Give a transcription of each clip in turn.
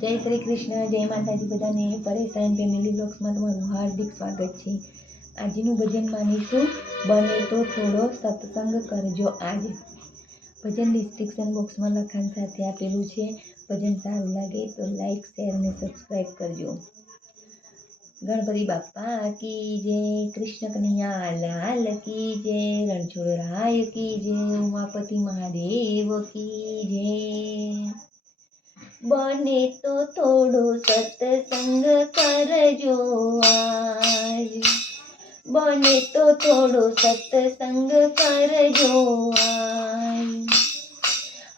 જય શ્રી કૃષ્ણ, જય માતાજી બધાને. પરેશાન ફેમિલી બ્લોગ્સમાં તમારું હાર્દિક સ્વાગત છે. આજનું ભજન માનીશું, બને તો થોડો સત્સંગ કરજો. આજ ભજન ડિસ્ક્રિપ્શન બોક્સમાં લખાણ સાથે આપેલું છે. ભજન સારું લાગે તો લાઈક, શેર અને સબસ્ક્રાઈબ કરજો. ગણપતિ બાપ્પા કી જય, કૃષ્ણ કનૈયા લાલ કી જય, રણછોડ રાય કી જય, ઉમાપતિ મહાદેવ કી જય. બને તો થોડો સત્સંગ કરજો આજ, બને તો થોડો સત્સંગ કરજો આજ.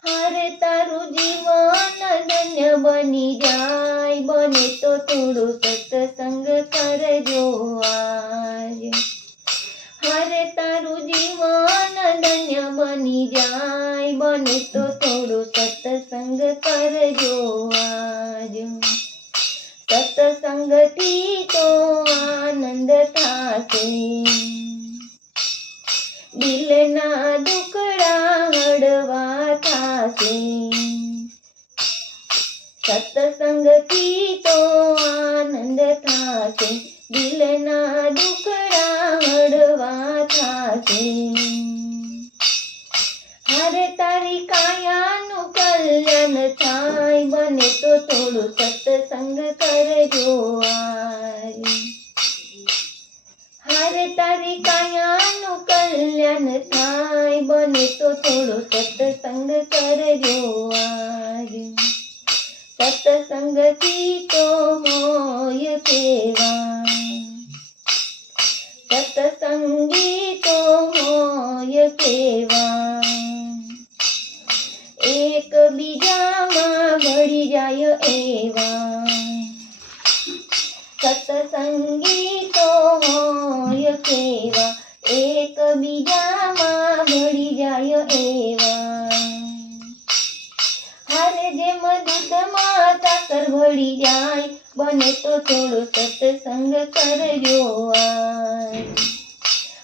હારે તારું જીવન ધન્ય બની જાય, બને તો થોડો સત્સંગ કરજો આજ. હારે તારું જીવન ધન્ય બની જાય, બને તો થોડો સત્સંગ કરજો આજ. સત્સંગથી તો આનંદ થાશે, દિલના દુખડા હળવા થાશે. સત્સંગથી તો આનંદ થાશે, દિલના દુખડા હળવા થાશે. હારે તારી કાયાનું કલ્યાણ થાય, બને તો થોડું સત્સંગ કરજો આજ. હારે તારી કાયાનું કલ્યાણ થાય, બને તો થોડો સત્સંગ કરજો આજ. સત્સંગથી તો હોય કેવા, સત્સંગી તો હોય કેવા. એક બીજામાં ભળી જાય એવા, સત્સંગી તો હોય કેવા. એક બીજામાં ભળી જાય એવા. હારે જેમ દૂધમાં સાકર ભળી જાય, બને તો થોડો સત્સંગ કરજો આજ.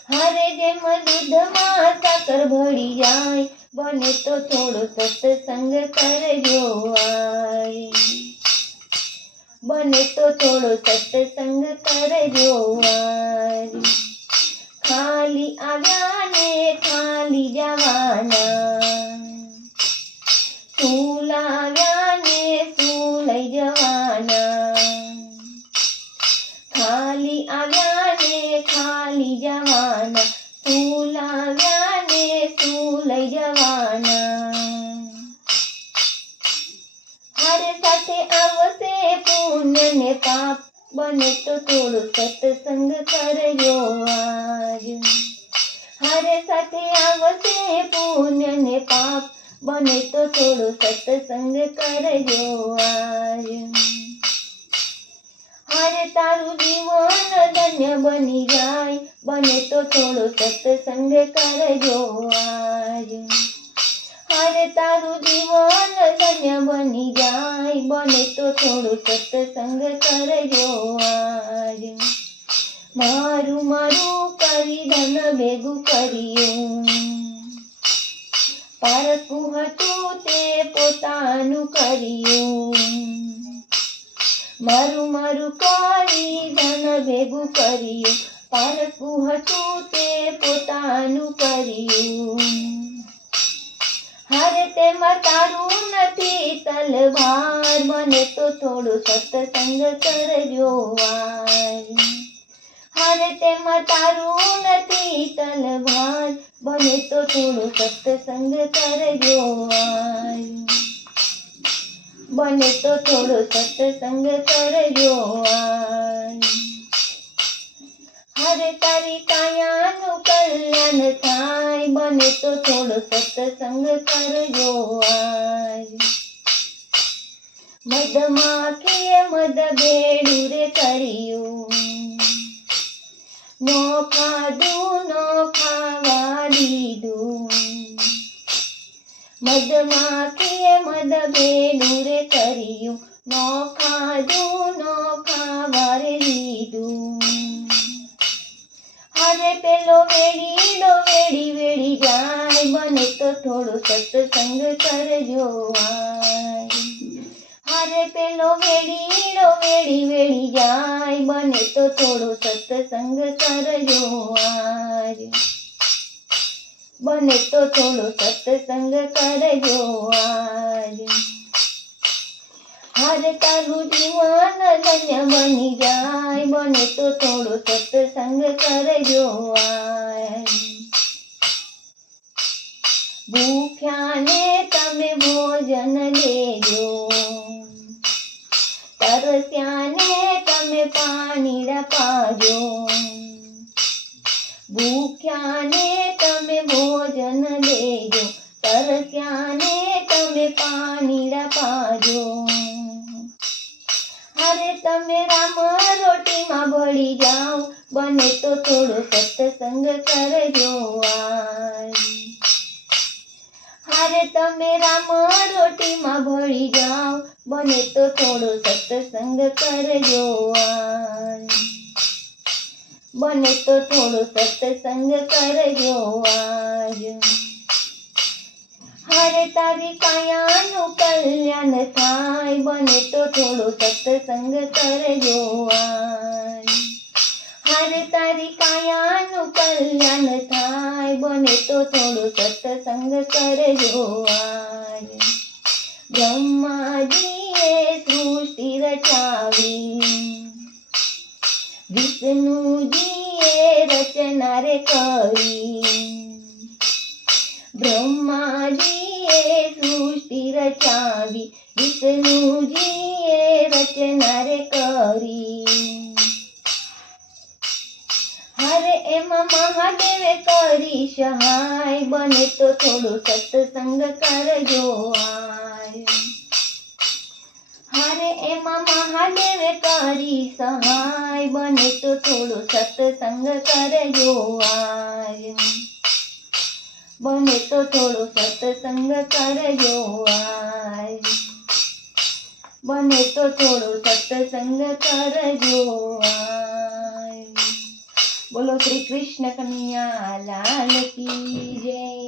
હારે જેમ દૂધમાં સાકર ભળી જાય, બને તો થોડો સત્સંગ કરજો આજ. બને તો થોડો સત્સંગ કરજો આજ. ખાલી આવ્યા ને ખાલી જવાના, શું લાવ્યા ને શું લઈ જવાના. ખાલી આવ્યા ને ખાલી જવાના, શું લાવ્યા ને શું લઈ જવાના. હારે સાથે આવશે પુણ્ય ને પાપ, બને તો થોડો સત્સંગ કરજો આજ. હારે સાથે આવશે પુણ્ય ને પાપ, બને તો થોડો સત્સંગ કરજો આજ. હારે તારું જીવન ધન્ય બની જાય, બને તો થોડો સત્સંગ કરજો આજ. હારે તારું જીવન ધન્ય બની જાય, બને તો થોડો સત્સંગ કરજો આજ. મારું મારું કરી ધન ભેગું કર્યું, પારકું હતું તે પોતાનું કર્યું. મારું મારું કરી ધન ભેગું કર્યું, પારકું હતું તે પોતાનું કર્યું. હારે તેમાં તારું નથી તલવાર, બને તો થોડો સત્સંગ કરજો આજ. હારે તેમાં તારું નથી તલવાર, બને તો થોડો સત્સંગ કરજો આજ. બને તો થોડો સત્સંગ કરજો આજ. હારે તારી કાયાનું કલ્યાણ થાય, બને તો થોડો સત્સંગ કરજો આજ. મધમાખીએ મધ ભેળું રે કર્યું, નો ખાધું નો ખાવા દીધું. મધમાખીએ મધ ભેળું રે કર્યું, નો ખાધું નો ખાવા રે દીધું. હારે પેલો વેડીડો વેડી વેડી જાય, બને તો થોડો સત્સંગ કરજો આજ. હારે પેલો વેડીડો વેડી વેડી જાય, બને તો થોડો સત્સંગ કરજો આજ, બને તો થોડો સત્સંગ કરજો આજ. હારે તારું જીવન ધન્ય બની જાય, બને તો થોડો સત્સંગ કરજો આજ. ભૂખ્યાને તમે ભોજન દેજો, તરસ્યાને તમે પાણી પાજો, ભૂખ્યાને તમે ભોજન દેજો, તરસ્યાને તમે પાણી પાજો. હારે તમે રામ રોટીમાં ભળી જાઓ, બને તો થોડો સત્સંગ કરજો આજ. હારે તમે રામ રોટીમાં ભળી જાઓ, બને તો થોડો સત્સંગ કરજો આજ, બને તો થોડો સત્સંગ કરજો આજ. હારે તારી કાયાનું કલ્યાણ થાય, બને તો થોડો સત્સંગ કરજો આજ. હારે તારી કાયાનું કલ્યાણ થાય, બને તો થોડો સત્સંગ કરજો આજ. બ્રહ્માજીએ સૃષ્ટિ રચાવી, વિષ્ણુજીએ રચના રે કરી, બ્રહ્માજીએ સૃષ્ટિ રચાવી, વિષ્ણુજીએ રચના રે કરી. હારે એમાં મહાદેવે કરી સહાય, બને તો થોડો સત્સંગ કરજો આજ. હારે એમાં મહાદેવે કરી સહાય, બને તો થોડો સત્સંગ કરજો આજ, બને તો થોડો સત્સંગ કરજો આજ, બને તો થોડો સત્સંગ કરજો આજ. બોલો શ્રી કૃષ્ણ કનૈયા લાલ કી જય.